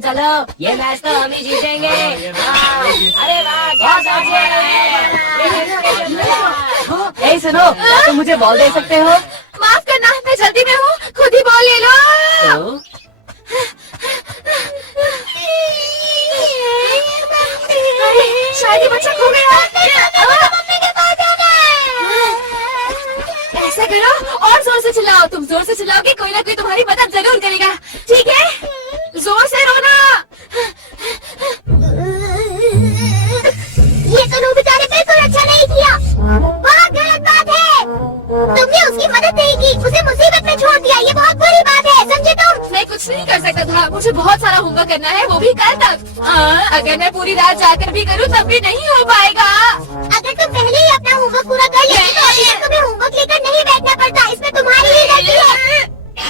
चलो ये मैच तो हम ही जीतेंगे। अरे वाह क्या ए सुनो, तुम मुझे बॉल दे सकते हो? माफ करना, मैं जल्दी में हूँ, खुद ही बॉल ले लो। शायद ये बच्चा खो गया। ऐसा करो और जोर से चिल्लाओ। तुम जोर से चिल्लाओगे कोई ना कोई तुम्हारी मदद जरूर करेगा, ठीक है? जोर से रोना। ये तो नोबिता ने बिल्कुल अच्छा नहीं किया, बहुत गलत बात है। तुमने उसकी मदद नहीं की, उसे मुसीबत में छोड़ दिया, ये बहुत बुरी बात है, समझे तुम? मैं कुछ नहीं कर सकता था, मुझे बहुत सारा होमवर्क करना है, वो भी कल तक। अगर मैं पूरी रात जाकर भी करूँ तब भी नहीं हो पाएगा। अगर तुम पहले ही अपना होमवर्क पूरा कर लेते तो अभी तक तुम्हें होमवर्क लेकर नहीं बैठना पड़ता, इसमें तुम्हारी ही गलती है।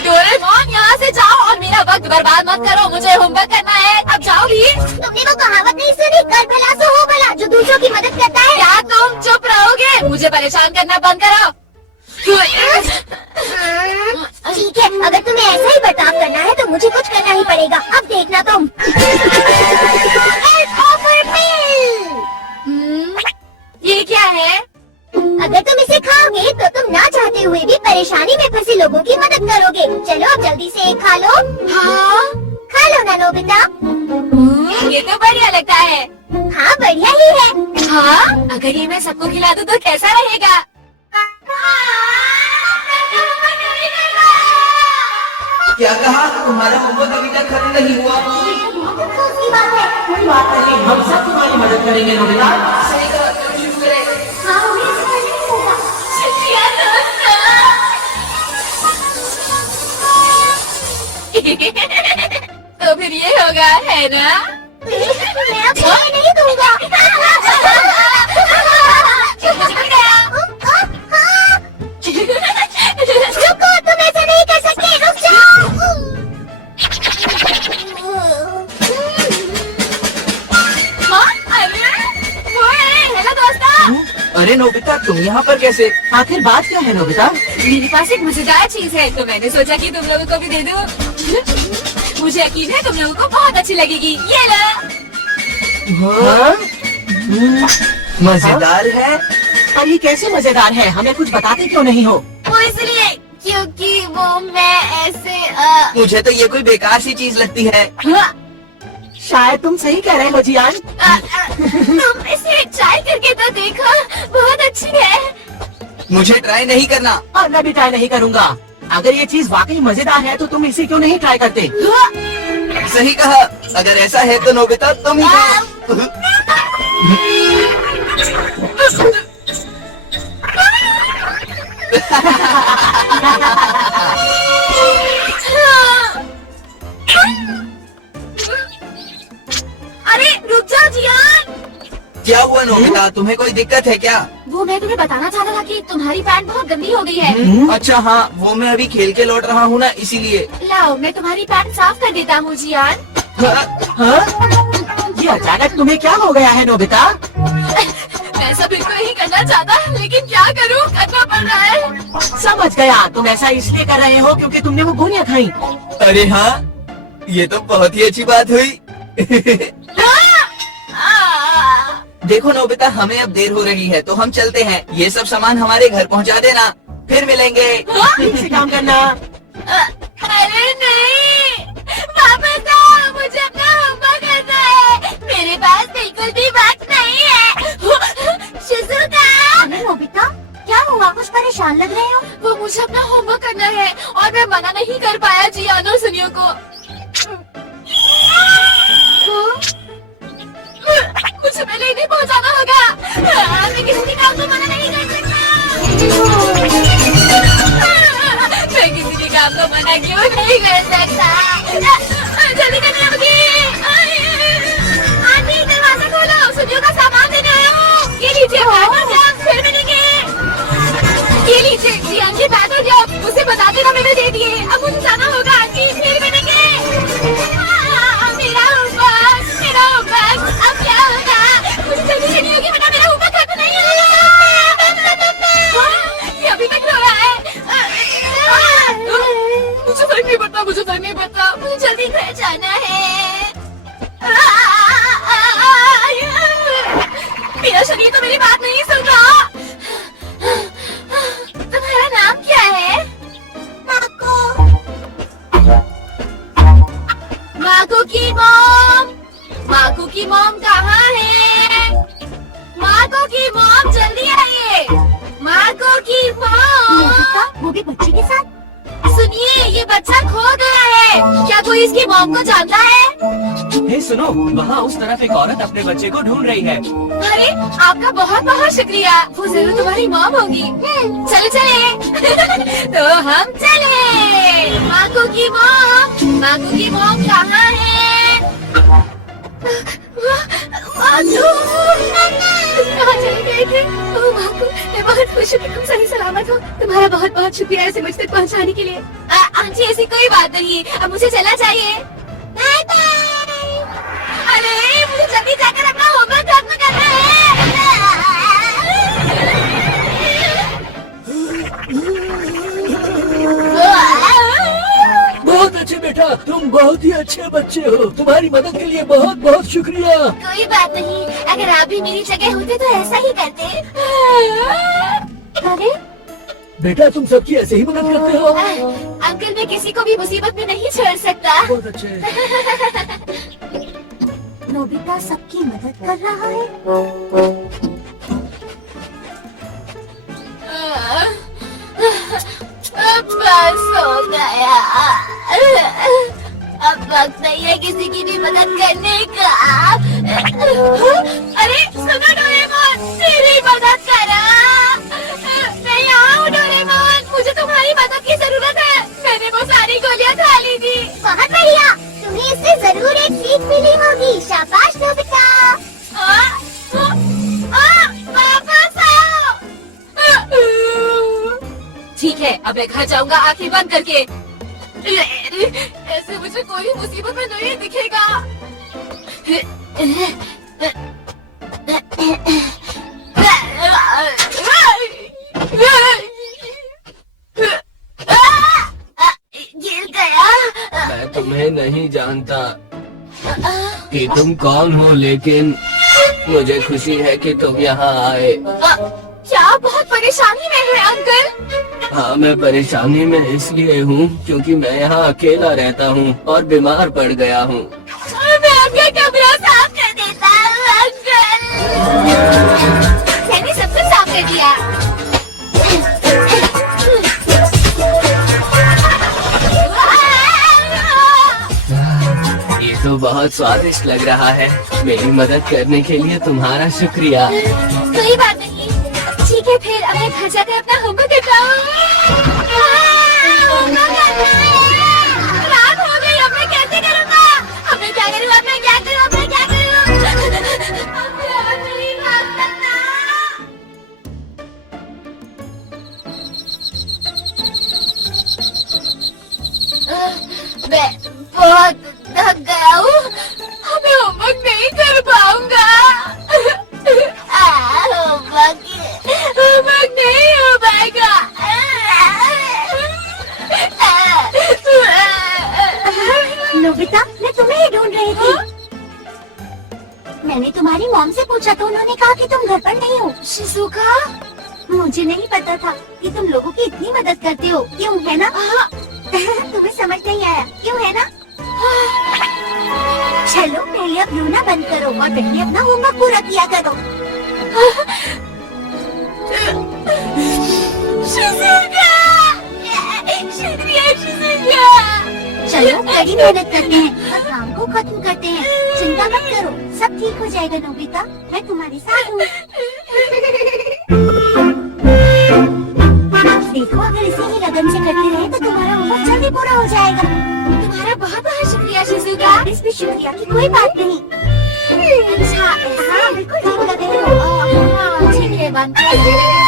डोरेमोन यहाँ से जाओ और मेरा वक्त बर्बाद मत करो, मुझे होमवर्क करना है। अब जाओ भी। तुमने वो कहावत नहीं सुनी, कर भला सो हो भला, जो दूसरों की मदद करता है। क्या तुम चुप रहोगे? मुझे परेशान करना बंद करो। ठीक है, अगर तुम्हें ऐसा ही बर्ताव करना है तो मुझे कुछ करना ही पड़ेगा। अब देखना तुम। ये क्या है? अगर तुम इसे खाओगे तो तुम ना चाहते हुए भी परेशानी में फंसे लोगों की मदद करोगे। चलो अब जल्दी से खा लो। हाँ, खा लो ना नोबिता। ये तो बढ़िया लगता है। हाँ बढ़िया ही है। हाँ, अगर ये मैं सबको खिला दूँ तो कैसा रहेगा? क्या कहा? तुम्हारा होमवर्क अभी तक खत्म नहीं हुआ? उसकी बात है। कोई बात नहीं, हम सब तुम्हारी मदद करेंगे नोबिता। सही कहा, तुम शुरू करें। हाँ उन्हें समझ नहीं होगा। तो फिर ये होगा, है ना? मैं अब खाने नहीं दूंगा। रुको, तुम ऐसा नहीं कर सकते, रुक जाओ। हाँ, अरे वो है, हेलो दोस्तों। अरे नोबिता, तुम यहाँ पर कैसे? आखिर बात क्या है नोबिता? मेरे पास एक मजेदार चीज है तो मैंने सोचा कि तुम लोगों को भी दे दूं। मुझे यकीन है तुम लोगों को बहुत अच्छी लगेगी। ये लो। हाँ? मजेदार है। पर ये कैसे मजेदार है? हमें कुछ बताते क्यों नहीं हो? वो इसलिए क्योंकि वो मैं ऐसे मुझे तो ये कोई बेकार सी चीज लगती है। शायद तुम सही कह रहे हो जियान। तुम इसे ट्राई करके तो देखो, बहुत अच्छी है। मुझे ट्राई नहीं करना। और मैं भी ट्राई नहीं करूँगा। अगर ये चीज वाकई मजेदार है तो तुम इसे क्यों नहीं ट्राई करते? सही कहा, अगर ऐसा है तो नोबिता तुम ही खाओ। अरे रुक जाओ जियान। क्या हुआ नोबिता, तुम्हें कोई दिक्कत है क्या? वो मैं तुम्हें बताना चाहता था कि तुम्हारी पैंट बहुत गंदी हो गई है। अच्छा हाँ, वो मैं अभी खेल के लौट रहा हूँ ना, इसीलिए। लाओ मैं तुम्हारी पैंट साफ कर देता हूँ जियान। हाँ? ये अचानक तुम्हें क्या हो गया है नोबिता? मैं सब इनको ही करना चाहता, लेकिन क्या करूँ, करना पड़ रहा है। समझ गया, तुम ऐसा इसलिए कर रहे हो क्योंकि तुमने वो गोलियां खाई। अरे हाँ, ये तो बहुत ही अच्छी बात हुई। देखो नोबिता, हमें अब देर हो रही है तो हम चलते हैं। ये सब सामान हमारे घर पहुंचा देना, फिर मिलेंगे। ठीक से काम करना। अरे नहीं, वापस आओ, मुझे अपना होमवर्क करना है। मेरे पास बिल्कुल भी वक्त नहीं है। शिजुका। अरे नोबिता, क्या हुआ? कुछ परेशान लग रहे हो। वो मुझे अपना होमवर्क करना है और मैं मना नहीं कर पाया जियान और सुनियो को। मुझे पहले इन्हें पहुंचाना होगा। मैं किसी काम को मना नहीं कर सकता। मैं किसी के काम को मना क्यों नहीं कर सकता? जल्दी करनी होगी। आंटी दरवाजा खोलो, सुनियो का सामान देने आया हूँ। ये लीजिए बैग, फिर मिलेंगे। ये लीजिए जियान की बैग, उसे बता देना मैंने दे दिए। अब मुझे जाना होगा आंटी, फिर मिलेंगे। मेरा होमवर्क, अब क्या होगा? मुझे जल्दी करनी होगी वरना मेरा होमवर्क खत्म नहीं होगा। ये अभी तक रो रहा है। मुझे फर्क नहीं पड़ता, मुझे फर्क मेरी बात नहीं सुन रहा। तुम्हारा नाम क्या है? माको की मॉम। माको की मॉम कहाँ है? माको की मॉम जल्दी आइए। माको की मॉम। वो भी बच्चे के साथ। सुनिए, ये बच्चा खो गया है। क्या कोई इसकी मॉम को जानता है? हे सुनो, वहाँ उस तरफ एक औरत अपने बच्चे को ढूंढ रही है। अरे आपका बहुत बहुत शुक्रिया। वो जरूर तुम्हारी मॉम होगी। चलो चले। तो हम चले। माको की मॉम। माको की मॉम कहाँ है? कहाँ चले गए थे? ओह माको, मैं बहुत खुश हूँ कि तुम सही सलामत हो। तुम्हारा बहुत बहुत शुक्रिया ऐसे मुझ तक पहुँचाने के लिए। आंटी ऐसी कोई बात नहीं है, अब मुझे चला चाहिए। Bye bye. अरे मुझे जल्दी जाकर अपना होमवर्क खत्म करना है। बहुत अच्छे बेटा, तुम बहुत ही अच्छे बच्चे हो। तुम्हारी मदद के लिए बहुत बहुत शुक्रिया। कोई बात नहीं, अगर आप भी मेरी जगह होते तो ऐसा ही करते। अरे बेटा तुम सबकी ऐसे ही मदद करते हो। अंकल, मैं किसी को भी मुसीबत में नहीं छोड़ सकता। बहुत अच्छे। नोबिता सबकी मदद कर रहा है। अब बस हो गया। अब वक्त नहीं है किसी की भी मदद करने का। अरे सुनो डोरेमोन, तेरी मदद करा। मैं यहाँ हूँ डोरेमोन, मुझे तुम्हारी मदद की जरूरत है। मैंने वो सारी गोलियाँ खा ली थी। बहुत बढ़िया, तुम्हें इससे जरूर एक सीख मिली होगी। शाबाश नोबिता। वापस आओ। ठीक है, अब मैं घर जाऊंगा आंखें बंद करके। ऐसे मुझे कोई मुसीबत में नहीं दिखेगा। गिर गया। मैं तुम्हें नहीं जानता कि तुम कौन हो, लेकिन मुझे खुशी है कि तुम यहाँ आए। क्या आप बहुत परेशानी में है अंकल? हाँ, मैं परेशानी में इसलिए हूँ क्योंकि मैं यहाँ अकेला रहता हूँ और बीमार पड़ गया हूँ। मैं आपका कमरा साफ कर देता हूँ अंकल। मैंने सब कुछ साफ कर दिया। ये तो बहुत स्वादिष्ट लग रहा है। मेरी मदद करने के लिए तुम्हारा शुक्रिया। कोई बात नहीं। ठीक है, फिर अब मैं घर जाकर अपना होमवर्क करता हूँ। रात हो गई, अब मैं कैसे करूँगा? अब मैं क्या करूँ? अब मैं क्या करूँ? अब मैं क्या करूँ? अब मेरी बात करना। मैं बहुत थक गया हूँ। अब मैं होमवर्क नहीं कर पाऊंगा। होमवर्क नहीं हो पाएगा। नोबिता, मैं तुम्हें ही ढूंढ रही थी। मैंने तुम्हारी मॉम से पूछा तो उन्होंने कहा कि तुम घर पर नहीं हो। शिजुका, मुझे नहीं पता था कि तुम लोगों की इतनी मदद करते हो। क्यों, है ना? तुम्हें समझ नहीं आया, क्यों है ना? चलो पहले अब रोना बंद करो और पहले अपना होमवर्क पूरा किया करो। शिजुका, शुक्रिया शिजुका। चलो कड़ी मेहनत करते हैं और काम को खत्म करते हैं। चिंता मत करो, सब ठीक हो जाएगा नोबिता। मैं तुम्हारे साथ हूँ। देखो, अगर इसी ही लगन से करते रहे तो तुम्हारा होमवर्क जल्दी पूरा हो जाएगा। तुम्हारा बहुत बहुत शुक्रिया शिजुका। इस भी शुक्रिया की कोई बात नहीं। अच्छा, हाँ, बिल्कुल ठीक लग रहे हो। ठीक है, बंद कर दे।